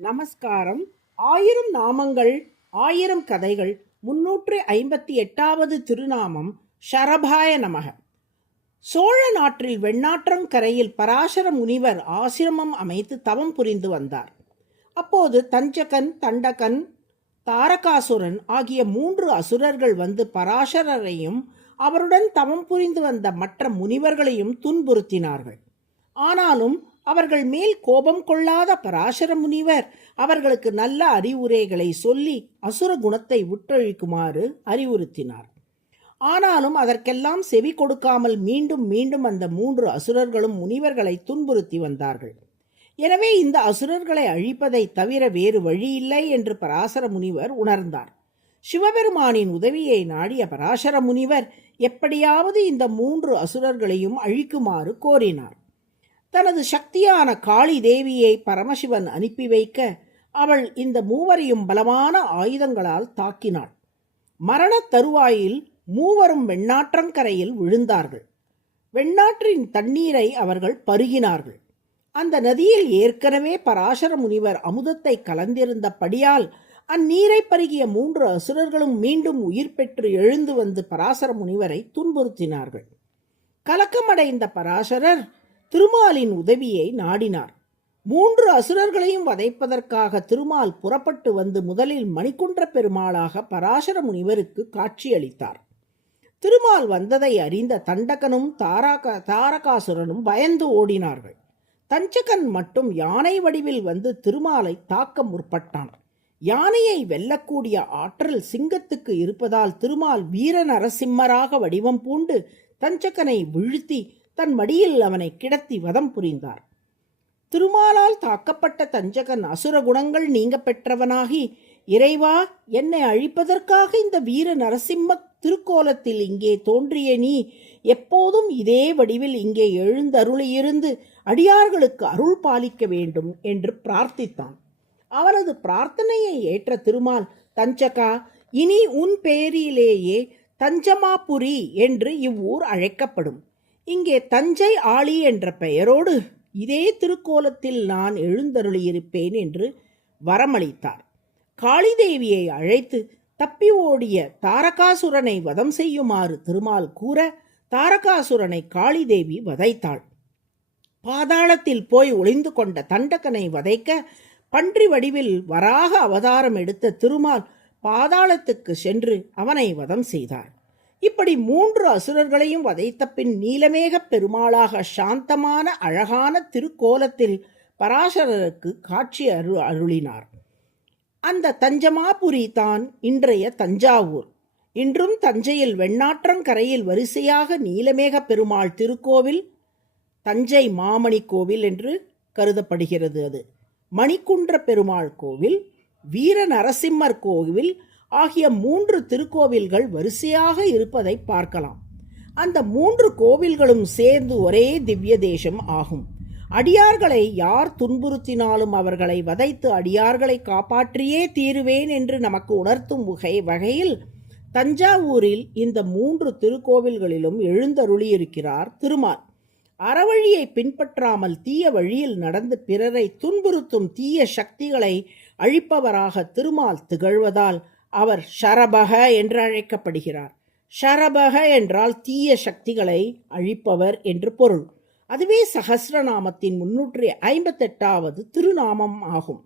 நமஸ்காரம். 1000 நாமங்கள் 1000 கதைகள் 358வது திருநாமம் ஷரபாய நமக. சோழ நாட்டில் வெண்ணாற்றங்கரையில் பராசர முனிவர் ஆசிரமம் அமைத்து தவம் புரிந்து வந்தார். அப்போது தஞ்சகன், தண்டகன், தாரகாசுரன் ஆகிய 3 அசுரர்கள் வந்து பராசரரையும் அவருடன் தவம் புரிந்து வந்த மற்ற முனிவர்களையும் துன்புறுத்தினார்கள். ஆனாலும் அவர்கள் மேல் கோபம் கொள்ளாத பராசர முனிவர் அவர்களுக்கு நல்ல அறிவுரைகளை சொல்லி அசுர குணத்தை விட்டொழிக்குமாறு அறிவுறுத்தினார். ஆனாலும் அதற்கெல்லாம் செவி கொடுக்காமல் மீண்டும் மீண்டும் அந்த 3 அசுரர்களும் முனிவர்களை துன்புறுத்தி வந்தார்கள். எனவே இந்த அசுரர்களை அழிப்பதை தவிர வேறு வழியில்லை என்று பராசர முனிவர் உணர்ந்தார். சிவபெருமானின் உதவியை நாடிய பராசர முனிவர் எப்படியாவது இந்த 3 அசுரர்களையும் அழிக்குமாறு கோரினார். தனது சக்தியான காளி தேவியை பரமசிவன் அனுப்பி வைக்க அவள் இந்த மூவரையும் பலமான ஆயுதங்களால் தாக்கினாள். மரண தருவாயில் மூவரும் வெண்ணாற்றங்கரையில் விழுந்தார்கள். வெண்ணாற்றின் தண்ணீரை அவர்கள் பருகினார்கள். அந்த நதியில் ஏற்கனவே பராசர முனிவர் அமுதத்தை கலந்திருந்தபடியால் அந்நீரை பருகிய 3 அசுரர்களும் மீண்டும் உயிர் பெற்று எழுந்து வந்து பராசர முனிவரை துன்புறுத்தினார்கள். கலக்கமடைந்த பராசரர் திருமாலின் உதவியை நாடினார். 3 அசுரர்களையும் வதைப்பதற்காக திருமால் புறப்பட்டு வந்து முதலில் மணிக்குன்ற பெருமாளாக பராசர முனிவருக்கு காட்சியளித்தார். திருமால் வந்ததை அறிந்த தண்டகனும் தாரகாசுரனும் பயந்து ஓடினார்கள். தஞ்சகன் மட்டும் யானை வடிவில் வந்து திருமாலை தாக்க முற்பட்டான். யானையை வெல்லக்கூடிய ஆற்றல் சிங்கத்துக்கு இருப்பதால் திருமால் வீர நரசிம்மராக வடிவம் பூண்டு தஞ்சகனை வீழ்த்தி தன் மடியில் அவனை கிடத்தி வதம் புரிந்தார். திருமாலால் தாக்கப்பட்ட தஞ்சகன் அசுர குணங்கள் நீங்க பெற்றவனாகி, இறைவா, என்னை அழிப்பதற்காக இந்த வீர நரசிம்ம திருக்கோலத்தில் இங்கே தோன்றிய நீ எப்போதும் இதே வடிவில் இங்கே எழுந்தருளியிருந்து அடியார்களுக்கு அருள் பாலிக்க வேண்டும் என்று பிரார்த்தித்தான். அவனது பிரார்த்தனையை ஏற்ற திருமால், தஞ்சகா, இனி உன் பேரிலேயே தஞ்சமாபுரி என்று இவ்வூர் அழைக்கப்படும். இங்கே தஞ்சை ஆளி என்ற பெயரோடு இதே திருக்கோலத்தில் நான் எழுந்தருளியிருப்பேன் என்று வரமளித்தார். காளிதேவியை அழைத்து தப்பி ஓடிய தாரகாசுரனை வதம் செய்யுமாறு திருமால் கூற தாரகாசுரனை காளிதேவி வதைத்தாள். பாதாளத்தில் போய் ஒளிந்து கொண்ட தண்டகனை வதைக்க பன்றி வடிவில் வராக அவதாரம் எடுத்த திருமால் பாதாளத்துக்கு சென்று அவனை வதம் செய்தார். இப்படி 3 அசுரர்களையும் வதைத்த பின் நீலமேக பெருமாளாக சாந்தமான அழகான திருக்கோலத்தில் பராசரருக்கு காட்சி அருளினார். அந்த தஞ்சமாபுரி தான் இன்றைய தஞ்சாவூர். இன்றும் தஞ்சையில் வெண்ணாற்றங்கரையில் வரிசையாக நீலமேக பெருமாள் திருக்கோவில், தஞ்சை மாமணி கோவில் என்று கருதப்படுகிறது. அது மணிக்குன்ற பெருமாள் கோவில், வீர நரசிம்மர் கோவில் ஆகிய 3 திருக்கோவில்கள் வரிசையாக இருப்பதை பார்க்கலாம். அந்த 3 கோவில்களும் சேர்ந்து ஒரே திவ்ய தேசம் ஆகும். அடியார்களை யார் துன்புறுத்தினாலும் அவர்களை வதைத்து அடியார்களை காப்பாற்றியே தீருவேன் என்று நமக்கு உணர்த்தும் வகையில் தஞ்சாவூரில் இந்த 3 திருக்கோவில்களிலும் எழுந்தருளியிருக்கிறார் திருமால். அறவழியை பின்பற்றாமல் தீய வழியில் நடந்து பிறரை துன்புறுத்தும் தீய சக்திகளை அழிப்பவராக திருமால் திகழ்வதால் அவர் ஷரபக என்று அழைக்கப்படுகிறார். ஷரபக என்றால் தீய சக்திகளை அழிப்பவர் என்று பொருள். அதுவே சகஸ்ரநாமத்தின் 358வது திருநாமம் ஆகும்.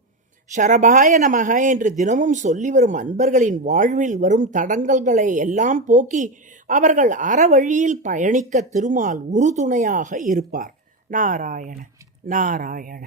ஷரபாய நமக என்று தினமும் சொல்லி வரும் அன்பர்களின் வாழ்வில் வரும் தடங்கல்களை எல்லாம் போக்கி அவர்கள் அறவழியில் பயணிக்க திருமால் உறுதுணையாக இருப்பார். நாராயண நாராயண.